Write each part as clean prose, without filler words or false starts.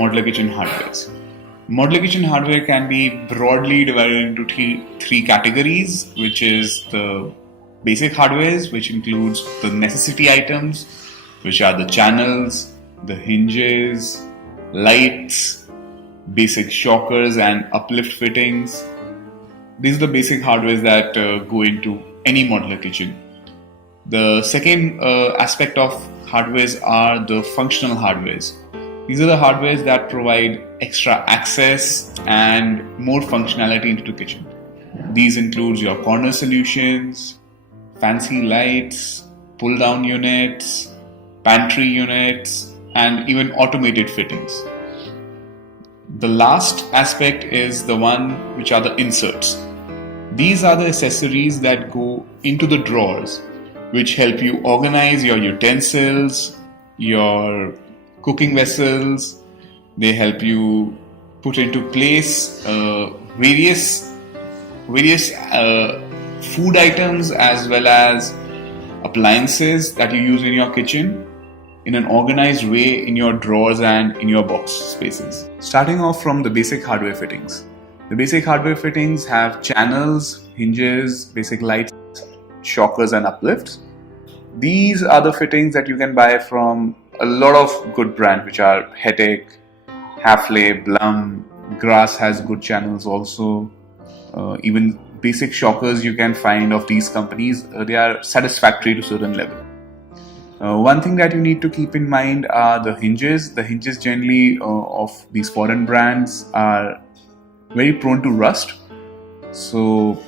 modular kitchen hardwares. Modular kitchen hardware can be broadly divided into three categories, which is the basic hardwares, which includes the necessity items, which are the channels, the hinges, lights, basic shockers and uplift fittings. These are the basic hardwares that go into any modular kitchen. The second aspect of hardwares are the functional hardwares. These are the hardwares that provide extra access and more functionality into the kitchen. These include your corner solutions, fancy lights, pull-down units, pantry units, and even automated fittings. The last aspect is the one which are the inserts. These are the accessories that go into the drawers, which help you organize your utensils, your cooking vessels. They help you put into place various food items as well as appliances that you use in your kitchen in an organized way in your drawers and in your box spaces. Starting off from the basic hardware fittings. The basic hardware fittings have channels, hinges, basic lights, shockers and uplifts. These are the fittings that you can buy from a lot of good brands, which are Hetek, Hafele, Blum. Grass has good channels also. Even basic shockers you can find of these companies. They are satisfactory to a certain level. One thing that you need to keep in mind are the hinges. The hinges generally of these foreign brands are very prone to rust. So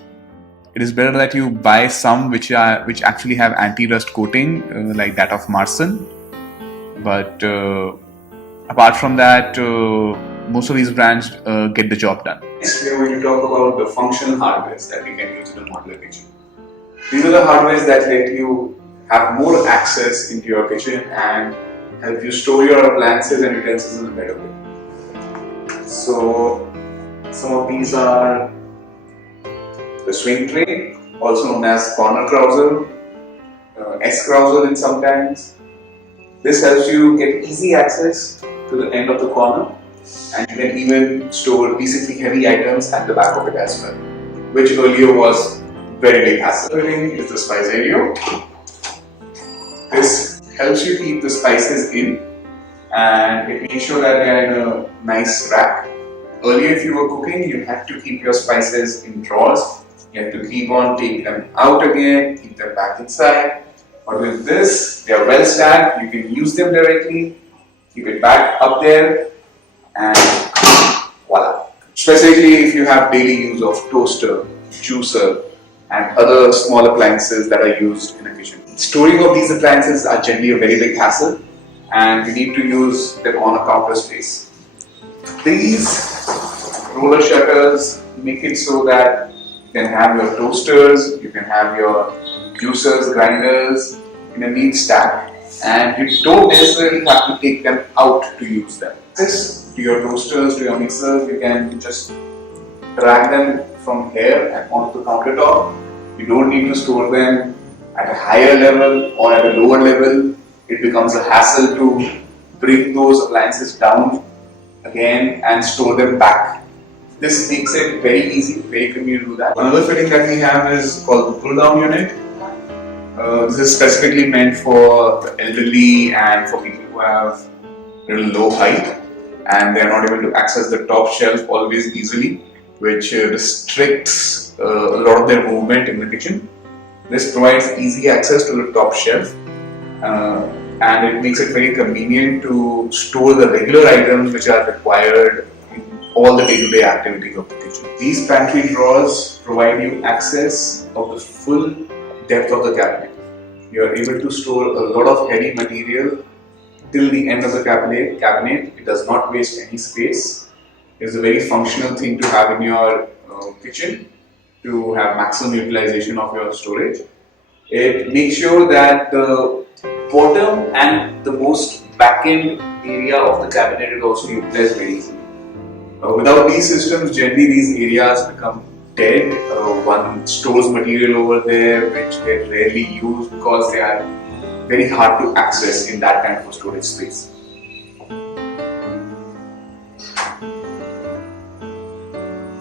it is better that you buy some which actually have anti-rust coating like that of Marson. But apart from that, most of these brands get the job done. Next, we are going to talk about the functional hardwares that we can use in a modular kitchen. These are the hardwares that let you have more access into your kitchen and help you store your appliances and utensils in a better way. So, some of these are the swing tray, also known as corner crouser, S-crouser in sometimes. This helps you get easy access to the end of the corner, and you can even store basically heavy items at the back of it as well, which earlier was very big hassle. The thing is the spice area. This helps you keep the spices in, and it makes sure that they are in a nice rack. Earlier, if you were cooking, you had to keep your spices in drawers. You have to keep on taking them out again, keep them back inside. But with this, they are well stacked. You can use them directly, keep it back up there, and voila. Specifically if you have daily use of toaster, juicer, and other small appliances that are used in a kitchen. Storing of these appliances are generally a very big hassle, and you need to use them on a counter space. These roller shutters make it so that you can have your toasters, you can have your juicers, grinders in a neat stack, and you don't necessarily have to take them out to use them. Access to your toasters, to your mixers, you can just drag them from here and onto the countertop. You don't need to store them at a higher level or at a lower level. It becomes a hassle to bring those appliances down again and store them back. This makes it very easy, very convenient to do that. Another fitting that we have is called the pull-down unit. This is specifically meant for the elderly and for people who have a little low height and they are not able to access the top shelf always easily, which restricts a lot of their movement in the kitchen. This provides easy access to the top shelf and it makes it very convenient to store the regular items which are required in all the day-to-day activities of the kitchen. These pantry drawers provide you access of the full depth of the cabinet. You are able to store a lot of heavy material till the end of the cabinet. It does not waste any space. It is a very functional thing to have in your kitchen to have maximum utilization of your storage. It makes sure that the bottom and the most back-end area of the cabinet is also utilized very easily. Without these systems, generally these areas become dead. One stores material over there which they rarely use because they are very hard to access in that kind of a storage space.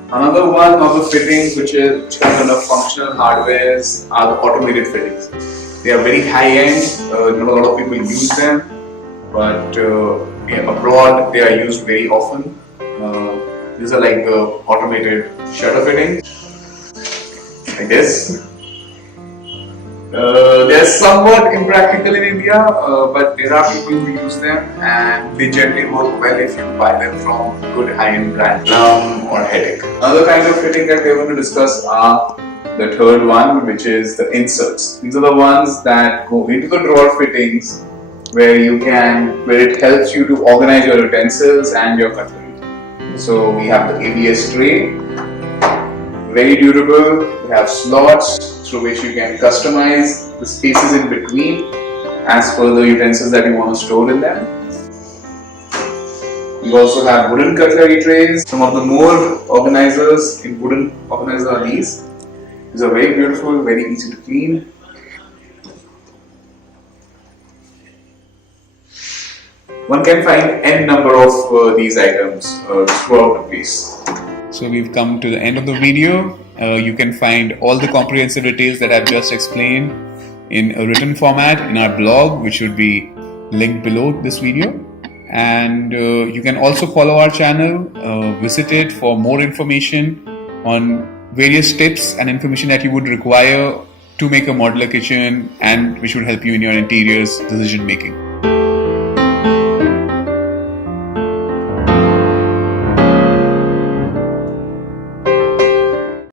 Another one of the fittings which comes under functional hardwares are the automated fittings. They are very high end, not a lot of people use them, but abroad they are used very often. These are like the automated shutter fittings, like this. They're somewhat impractical in India, but there are people who use them and they generally work well if you buy them from good high-end brand, or Headache. Another kind of fitting that we're going to discuss are the third one, which is the inserts. These are the ones that go into the drawer fittings where it helps you to organize your utensils and your cutlery. So we have the ABS tray, very durable. We have slots through which you can customize the spaces in between as per the utensils that you want to store in them. We also have wooden cutlery trays. Some of the more organizers in wooden organizers are these. These are very beautiful, very easy to clean. One can find n number of these items throughout the place. So we've come to the end of the video. You can find all the comprehensive details that I've just explained in a written format in our blog, which should be linked below this video. And you can also follow our channel, visit it for more information on various tips and information that you would require to make a modular kitchen and which would help you in your interiors decision making.